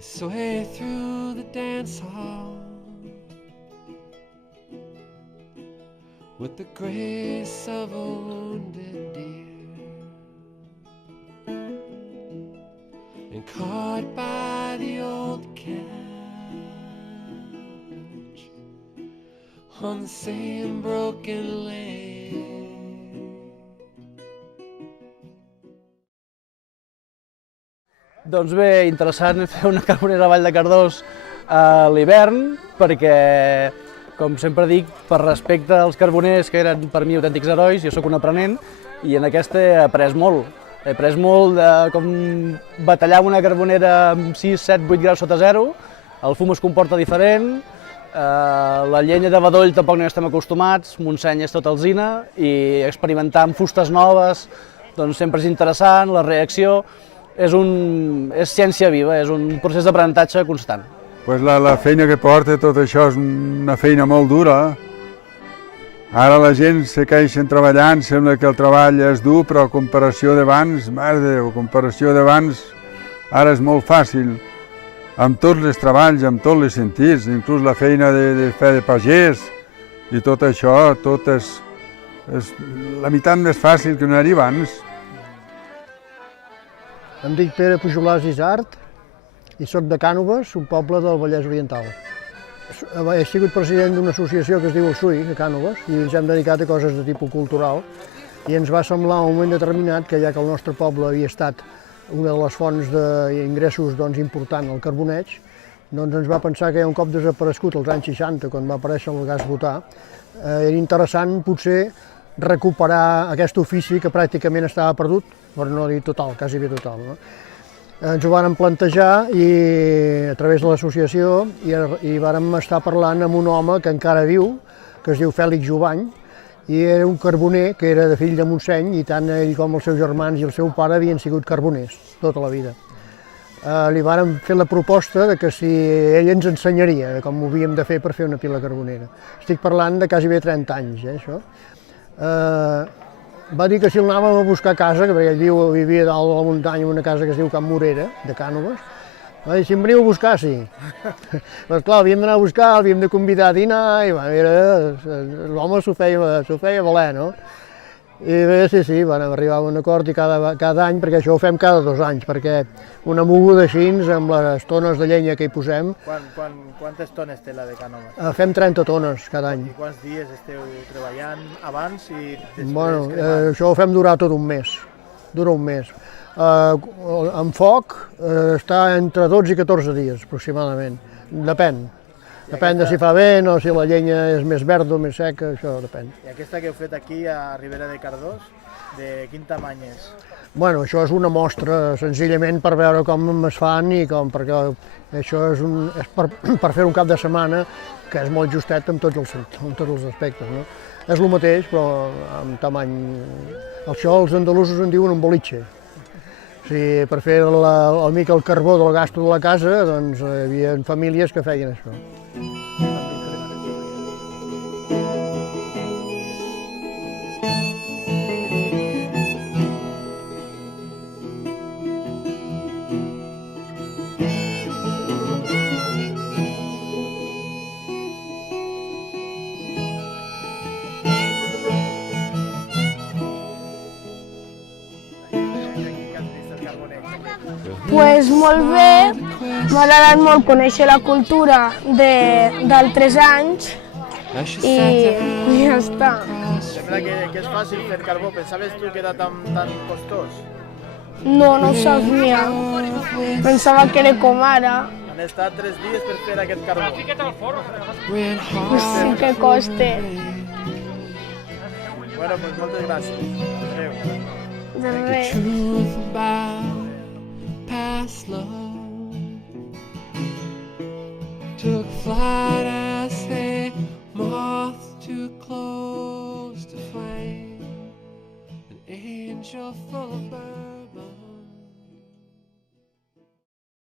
They sway through the dance hall with the grace of a wounded deer, and caught by the old catch on the same broken leg. Doncs bé, interessant fer una carbonera a Vall de Cardós a l'hivern, perquè, com sempre dic, per respecte als carboners que eren per mi autèntics herois, jo sóc un aprenent i en aquesta he après molt. He après molt de com batallar una carbonera amb 6, 7, 8 graus sota zero, el fum es comporta diferent, la llenya de bedoll tampoc no hi estem acostumats, Montseny és tot alzina, i experimentar amb fustes noves doncs sempre és interessant, la reacció és ciència viva, és un procés d'aprenentatge constant. Pues la feina que porta tot això és una feina molt dura. Ara la gent se queixen treballant, sembla que el treball és dur, però a comparació d'abans, mare de Déu, a comparació d'abans, ara és molt fàcil. Amb tots els treballs, amb tots els sentits, inclús la feina de fer de pagès i tot això, tot és la meitat més fàcil que no era abans. Em dic Pere Pujolàs Isart i soc de Cànoves, un poble del Vallès Oriental. He sigut president d'una associació que es diu el SUI, a Cànoves, i ens hem dedicat a coses de tipus cultural, i ens va semblar en un moment determinat que ja que el nostre poble havia estat una de les fonts d'ingressos important al carboneig, doncs ens va pensar que un cop desaparegut als anys 60, quan va aparèixer el gas butà, era interessant potser recuperar aquest ofici que pràcticament estava perdut, per no dir total, quasi bé total. Ens ho vàrem plantejar a través de l'associació i vàrem estar parlant amb un home que encara viu, que es diu Fèlix Jubany, i era un carboner que era de fill de Montseny i tant ell com els seus germans i el seu pare havien sigut carboners tota la vida. Li vàrem fer la proposta de que si ell ens ensenyaria com ho havíem de fer per fer una pila carbonera. Estic parlant de quasi bé 30 anys, això. Va dir que si l'anàvem a buscar a casa, perquè ell vivia dalt de la muntanya en una casa que es diu Can Morera, de Cànoves, va dir, si em veniu a buscar, sí. Però clar, havíem d'anar a buscar, l'havíem de convidar a dinar, i l'home s'ho feia valer, no? I bé, sí, vam arribar a un acord i cada any, perquè això ho fem cada 2 anys, perquè una moguda així, amb les tones de llenya que hi posem... Quantes tones té la de Cànoves? Fem 30 tones cada any. I quants dies esteu treballant abans i després? Bueno, això ho fem durar tot un mes, dura un mes. En foc està entre 12 i 14 dies, aproximadament, depèn. Depèn de si fa vent o si la llenya és més verda o més seca, això depèn. I aquesta que heu fet aquí a Ribera de Cardós, de quin tamany és? Bueno, això és una mostra, senzillament per veure com es fan i com, perquè això és per fer un cap de setmana que és molt justet en tots els aspectes, no? És el mateix, però amb tamany... Això els andalusos en diuen un boliche. Per fer el carbó del gasto de la casa, doncs hi havia famílies que feien això. Pues molt bé, m'ha agradat molt conèixer la cultura d'altres anys i ja està. Sembla que és fàcil fer carbó, pensaves tu que era tan costós? No ho sabia, pensava que era com ara. Han estat 3 dies per fer aquest carbó. Pues sí que costa. Bueno, pues moltes gràcies. Adéu. De res. Past love took flight as a moth too close to flame, an angel full of burn.